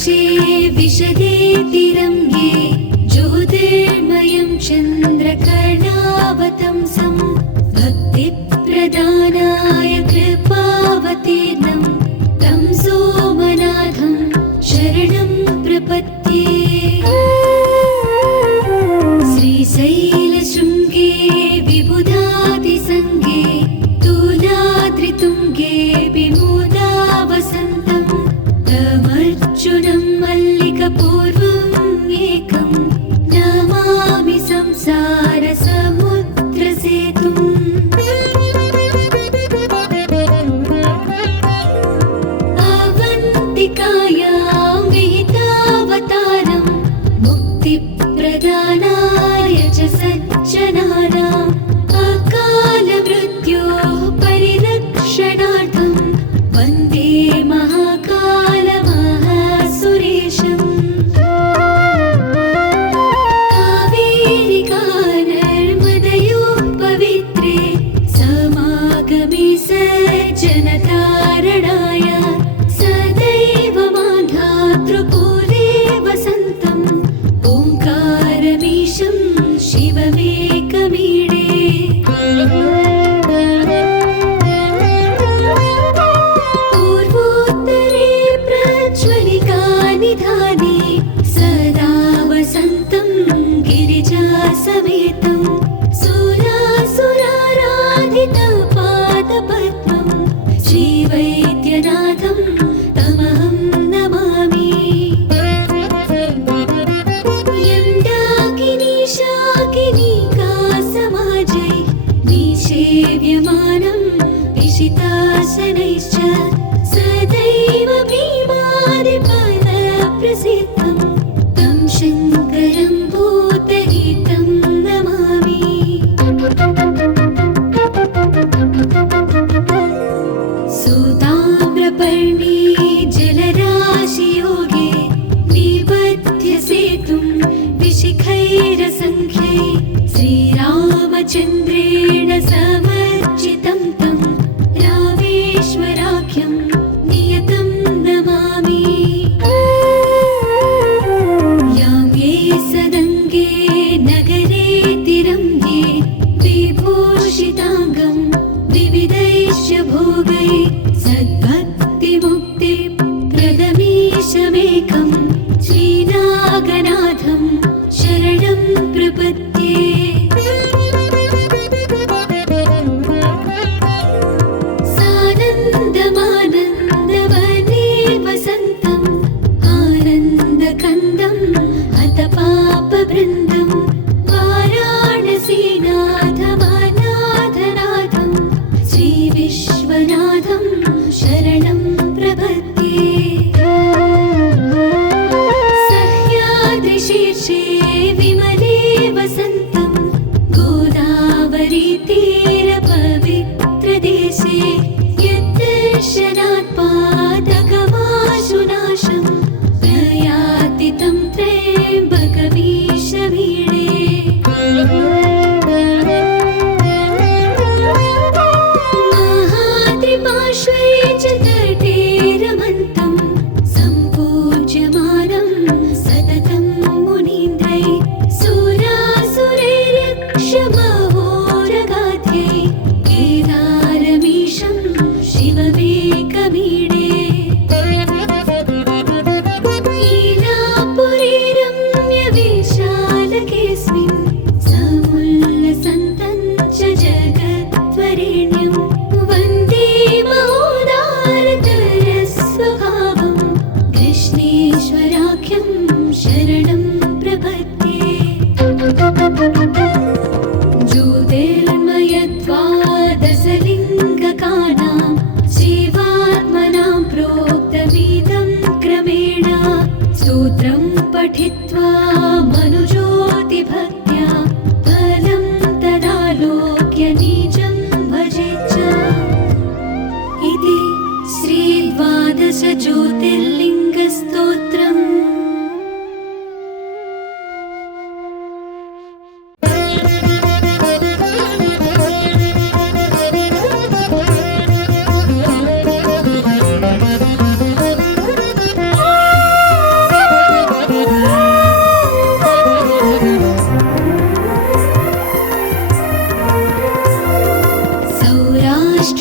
देशे विशदे तिरङ्गे ज्योतिर्मयं चन्द्रकर्णावतंसं भक्तिप्रदानाय कृपावतीर्णं तं सोमनाथं शरणं प्रपद्ये। श्रीशैलशृङ्गे विबुधातिसङ्गे तुलाद्रितुङ्गे विमोदावसन्तं तमर्जुनं मल्लिकपूर्वम् एकं नमामि संसारसमुद्रसेतुम्। अवन्तिकायां विहितावतारं मुक्तिप्रदानाय च सज्जनानाम् अकालमृत्योः परिरक्षणार्थं वन्दे महाकालमहासुरेशम्। कावेरिका नर्मदयोः पवित्रे समागमे सज्जनतारणाय सदैव मान्धातृपुरे वसन्तम् ओङ्कारमीशं शिवमेकमीडे। पूर्वोत्तरे प्रज्वलिका निधाने सदा वसन्तं गिरिजासमेतं सुरासुराराधितपादपद्मं श्रीवैद्यनाथं तमहं नमामि। यं डाकिनी शाकिनीका समाजै निषेव्यमानं विशितासनैश्च सदैव भीमादिपदप्रसिद्धं तं शङ्करं भूतहितं नमामि। सुताम्रपर्णी जलराशियोगे निबध्य सेतुं विशिखैरसङ्ख्यै श्रीरामचन्द्रेण समर्चितं तं रामेश्वराख्यं नियतं नमामि। यां ये सदङ्गे नगरे तिरङ्गे विभूषिताङ्गं विविधैश्च भोगै सद्भक्तिमुक्तिप्रदमीशमेकं श्रीनागनाथं शरणं प्रपद्ये। सानन्दमानन्दवने वसन्तम् आनन्दकन्दम् हतपापवृन्दं वाराणसीनाथमनाथनाथं श्रीविश्वनाथं शरणं प्रपद्ये। सह्याद्रिशीर्षे विमले वसन्तं गोदावरीतीरपवित्रदेशे यद्दर्शनात् पातकमाशुनाशं प्रयाति तं त्र्यम्बकमीशमीडे। महात्रिपार्श्वे च तटे रमन्तं सम्पूज्यमानं सततं मुनीन्द्रै सुरासुरैर्यक्षमहोरगाध्ये केदारमीशं शिवमेकमीडे। लीलापुरे रम्यविशालकेऽस्मिन् समुल्लसन्तं च जगद्वरेण्यं वन्दे महोदयं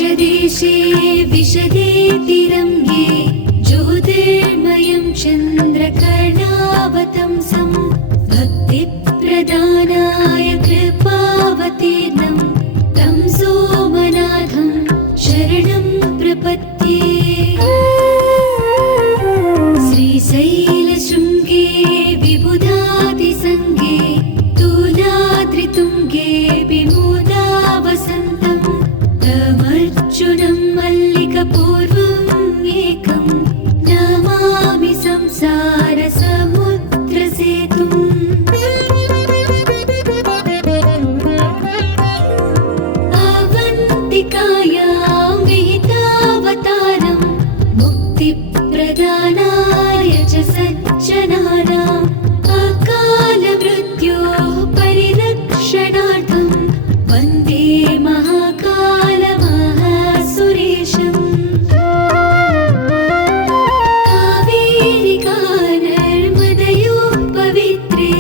प्रदेशे विशदेति रम्ये ज्योतिर्मयं चन्द्रकर्णावतंसं भक्तिप्रदानाय कृपावतीर्णं तं सोमनाथं शरणं प्रपद्ये। श्रीशैलशृङ्गे विबुधादिसङ्गे तुलाद्रितुङ्गे विमूदावसन्तं तमर्जुनं मल्लिकपूर्वम् एकं नमामि संसारसमुद्रसेतुम्। अवन्तिकायां विहितावतारं मुक्तिप्रदानाय च सज्जनानाम् अकालमृत्योः परिरक्षणार्थं वन्दे महाकालमहासुरेशम्। कावेरिका नर्मदयोः पवित्रे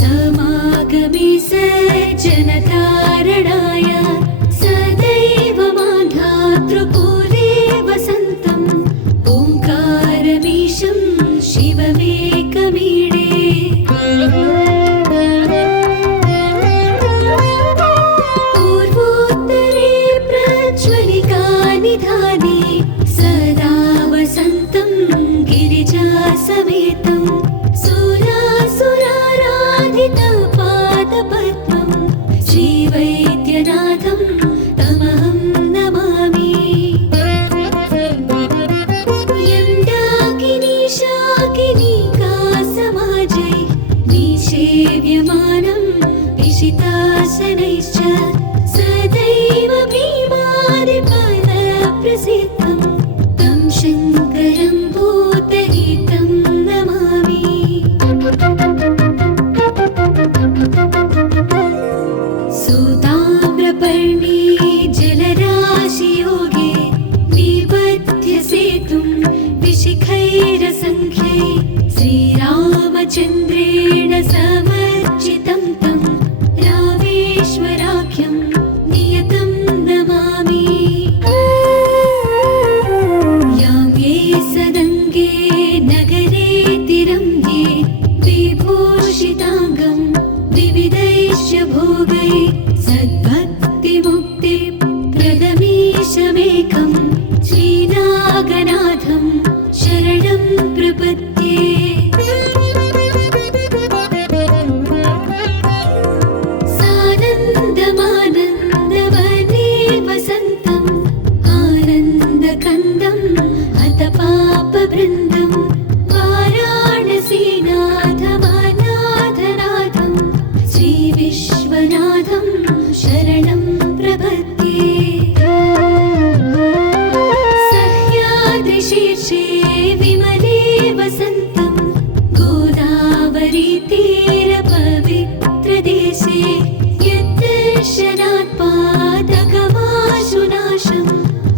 समागमे सज्जनतारणाय सदैव मान्धातृपुरे वसन्तं ओङ्कारमीशं शिवमेकमीडे। पूर्वोत्तरे प्रज्वलिकानिधाने सदा वसन्तं गिरिजासमेतं सुरासुराराधितपादपद्मं श्रीवैद्यनाथं तमहं नमामि। यं डाकिनी शाकिनीका समाजै निषेव्यमानं विशिताशनैश्च सदैव भीमादिपदप्रसिद्धं तं शङ्करं भूतहितं नमामि। सुताम्रपर्णी जलराशियोगे निबध्य सेतुं विशिखैरसङ्ख्यै श्रीरामचन्द्रेण समर्चितं तं रामेश्वराख्यं नियतं नमामि। याम्ये सदङ्गे नगरे तिरङ्गे विभूषिताङ्गं विविधैश्च भोगै सद्भक्तिमुक्तिप्रदमीशमेकं श्रीनागनाथं शरणं प्रपद्ये। सानन्दमानन्दवने वसन्तम् आनन्दकन्दम् अथ पापवृन्दं वाराणसीनाथमनाथनाथं श्रीविश्वनाथं शरणं प्रपद्ये। सह्याद्रिशीर्षे विमले वसन्तं गोदावरीतीरपवित्रदेशे यद्दर्शनात् पादकमाशुनाशं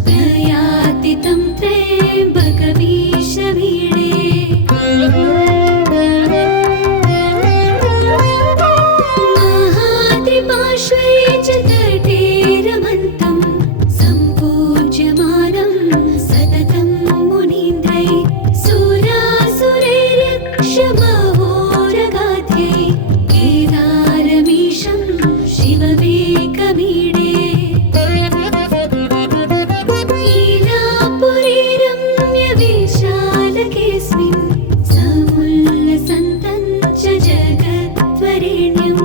प्रयाति तं त्र्यम्बकमीशमीडे। महाद्रिपार्श्वे च तटे रमन्तं सम्पूज्यमानं सततं मुनीन्द्रै सुरासुरैरक्षमहोरगाध्ये केदारमीशं शिवमेकमीडे। लीलापुरे रम्यविशालकेऽस्मिन् समुल्लसन्तं च जगद्वरेण्यं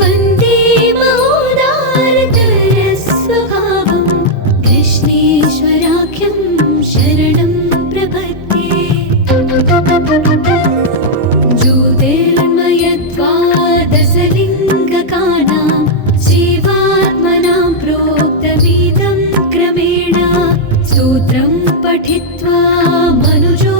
वन्दे महोदारतरस्वभावं कृष्णेश्वराख्यं शरणं प्रपद्ये। ज्योतिर्मयत्वादशलिङ्गकानां शिवात्मनां प्रोक्तमिदं क्रमेण स्तोत्रं पठित्वा मनुजो